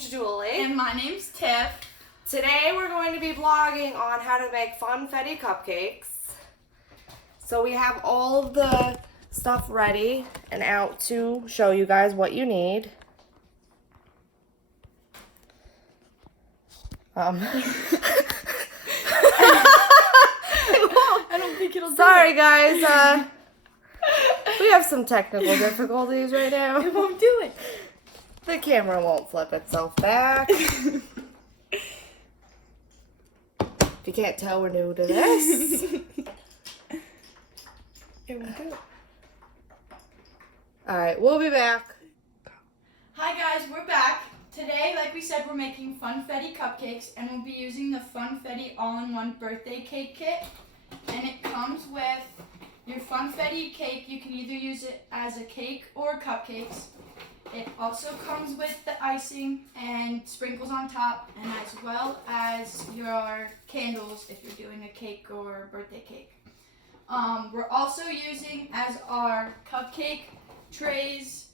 name's Julie. And my name's Tiff. Today we're going to be vlogging on how to make Funfetti Cupcakes. So we have all of the stuff ready and out to show you guys what you need. I don't think it'll Sorry guys, we have some technical difficulties right now. It won't do it. The camera won't flip itself back. If you can't tell, we're new to this. It won't do it. Alright, we'll be back. Hi guys, we're back. Today, like we said, we're making Funfetti Cupcakes, and we'll be using the Funfetti all-in-one birthday cake kit. And it comes with your Funfetti cake. You can either use it as a cake or cupcakes. It also comes with the icing and sprinkles on top, and as well as your candles if you're doing a cake or birthday cake. We're also using as our cupcake trays,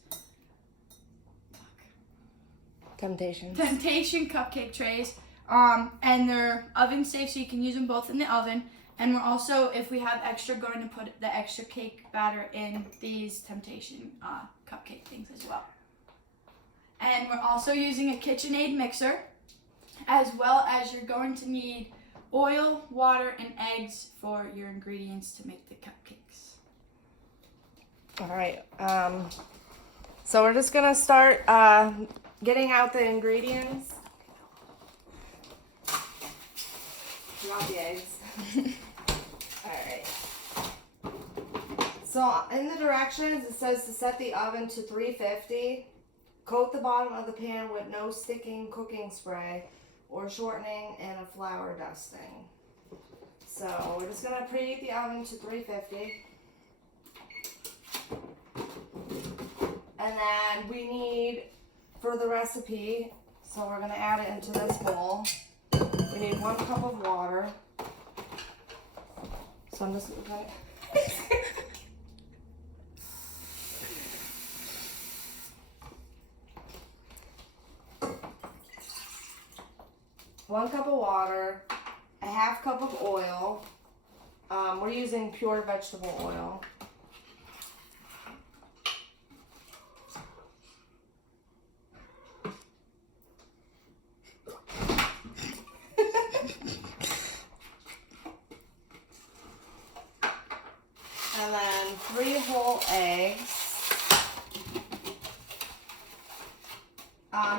Temptation cupcake trays, and they're oven safe, so you can use them both in the oven. And we're also, if we have extra, going to put the extra cake batter in these Temptation cupcake things as well. And we're also using a KitchenAid mixer, as well as you're going to need oil, water, and eggs for your ingredients to make the cupcakes. Alright, so we're just gonna start getting out the ingredients. Drop the eggs. Alright. So in the directions it says to set the oven to 350. Coat the bottom of the pan with no sticking cooking spray or shortening and a flour dusting. So we're just gonna preheat the oven to 350. And then we need, for the recipe, so we're going to add it into this bowl. We need 1 cup of water. So I'm just going to... 1 cup of water, a 1/2 cup of oil. We're using pure vegetable oil. And then 3 whole eggs.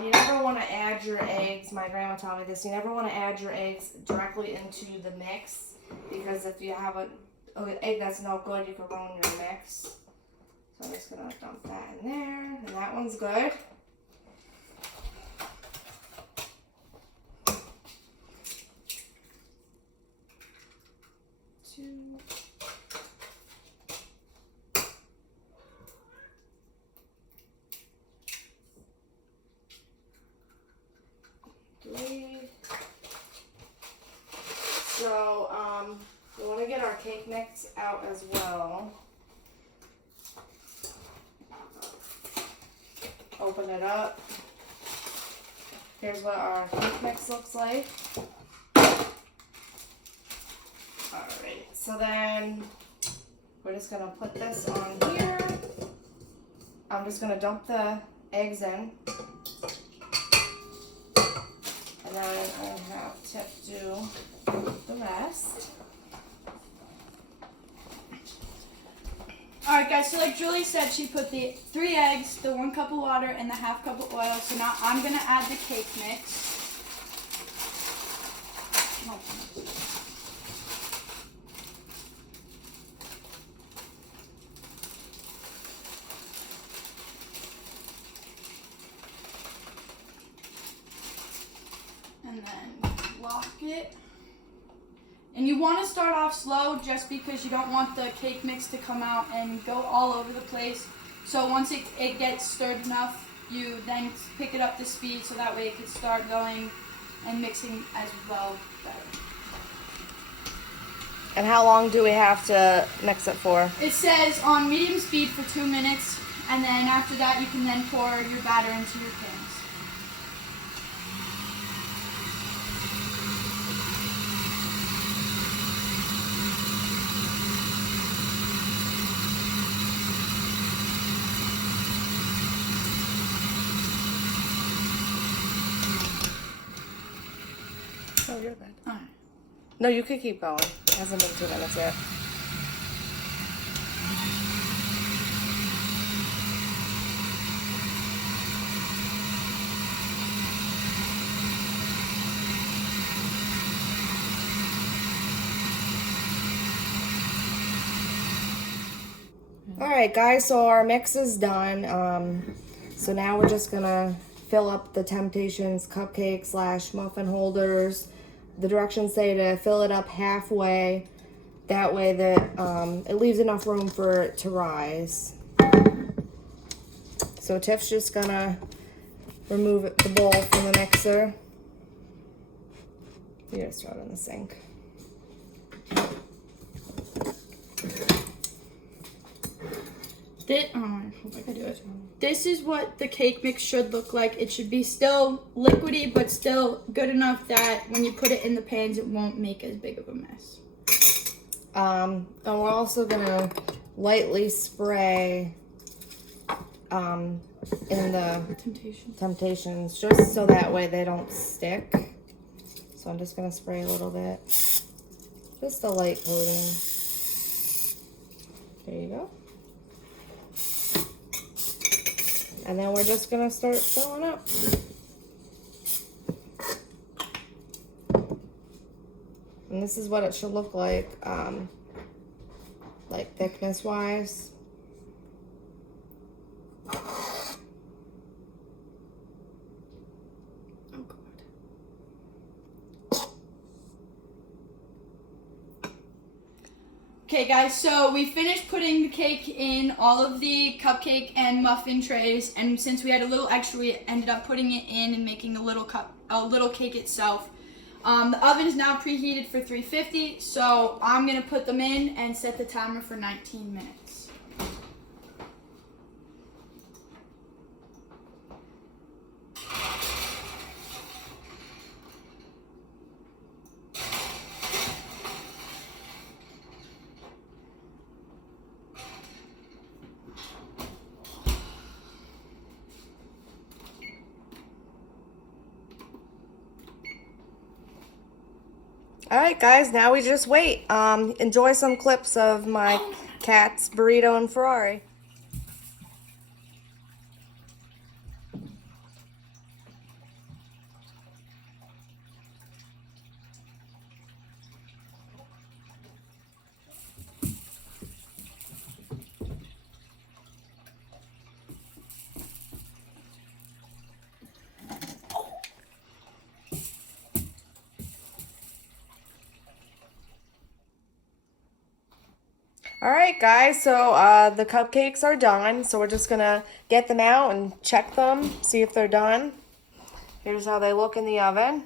You never want to add your eggs, my grandma taught me this, you never want to add your eggs directly into the mix, because if you have an egg that's no good, you can ruin your mix. So I'm just going to dump that in there, and that one's good. Two. 3. So, we want to get our cake mix out as well. Open it up. Here's what our cake mix looks like. Alright, so then we're just going to put this on here. I'm just going to dump the eggs in. And then I'll have Tiff do the rest. Alright guys, so like Julie said, she put the 3 eggs, the 1 cup of water, and the 1/2 cup of oil. So now I'm going to add the cake mix. And then lock it. And you want to start off slow just because you don't want the cake mix to come out and go all over the place. So once it gets stirred enough, you then pick it up to speed so that way it can start going and mixing as well better. And how long do we have to mix it for? It says on medium speed for 2 minutes, and then after that you can then pour your batter into your pans. No, you're good. Alright. No, you could keep going. It hasn't been 2 minutes yet. Alright guys, so our mix is done. So now we're just gonna fill up the Temptations cupcake / muffin holders. The directions say to fill it up halfway. That way that it leaves enough room for it to rise. So Tiff's just gonna remove the bowl from the mixer. You just throw it in the sink. I hope I can do it. This is what the cake mix should look like. It should be still liquidy, but still good enough that when you put it in the pans, it won't make as big of a mess. And we're also gonna lightly spray in the Temptations, just so that way they don't stick. So I'm just gonna spray a little bit, just a light coating. There you go. And then we're just gonna start filling up. And this is what it should look like thickness wise. Oh God. Okay guys, so we finished putting the cake in all of the cupcake and muffin trays, and since we had a little extra, we ended up putting it in and making a little cake itself. The oven is now preheated for 350, so I'm gonna put them in and set the timer for 19 minutes. Alright guys, now we just wait. Enjoy some clips of my cat's burrito and Ferrari. Alright guys, so the cupcakes are done, so we're just gonna get them out and check them, see if they're done. Here's how they look in the oven.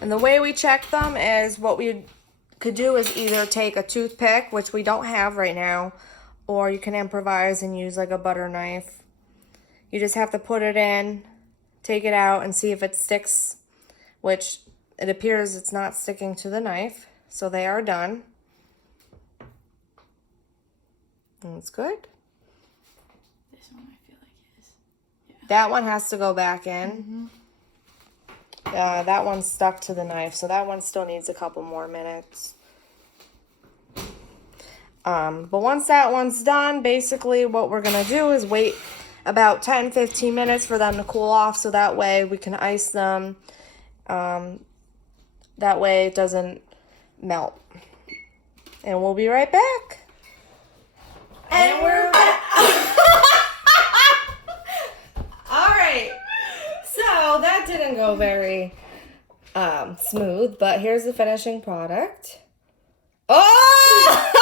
And the way we check them is what we could do is either take a toothpick, which we don't have right now, or you can improvise and use like a butter knife. You just have to put it in, take it out, and see if it sticks, which it appears it's not sticking to the knife. So they are done. That's good. This one I feel like is. Yeah. That one has to go back in. That one's stuck to the knife, so that one still needs a couple more minutes. But once that one's done, basically what we're going to do is wait about 10-15 minutes for them to cool off, so that way we can ice them. That way it doesn't melt. And we'll be right back. And we're back. Alright, so that didn't go very smooth, but here's the finishing product. Oh!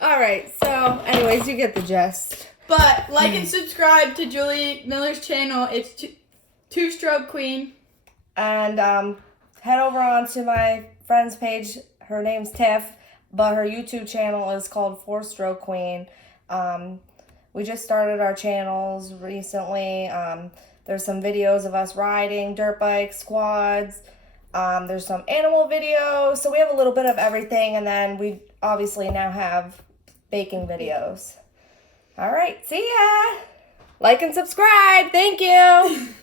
Alright, so anyways, you get the gist. But like and subscribe to Julie Miller's channel. It's Two Stroke Queen. And head over onto my friend's page. Her name's Tiff, but her YouTube channel is called 4 Stroke Queen. We just started our channels recently. There's some videos of us riding dirt bikes, quads. There's some animal videos. So we have a little bit of everything. And then we obviously now have baking videos. All right, see ya. Like and subscribe. Thank you.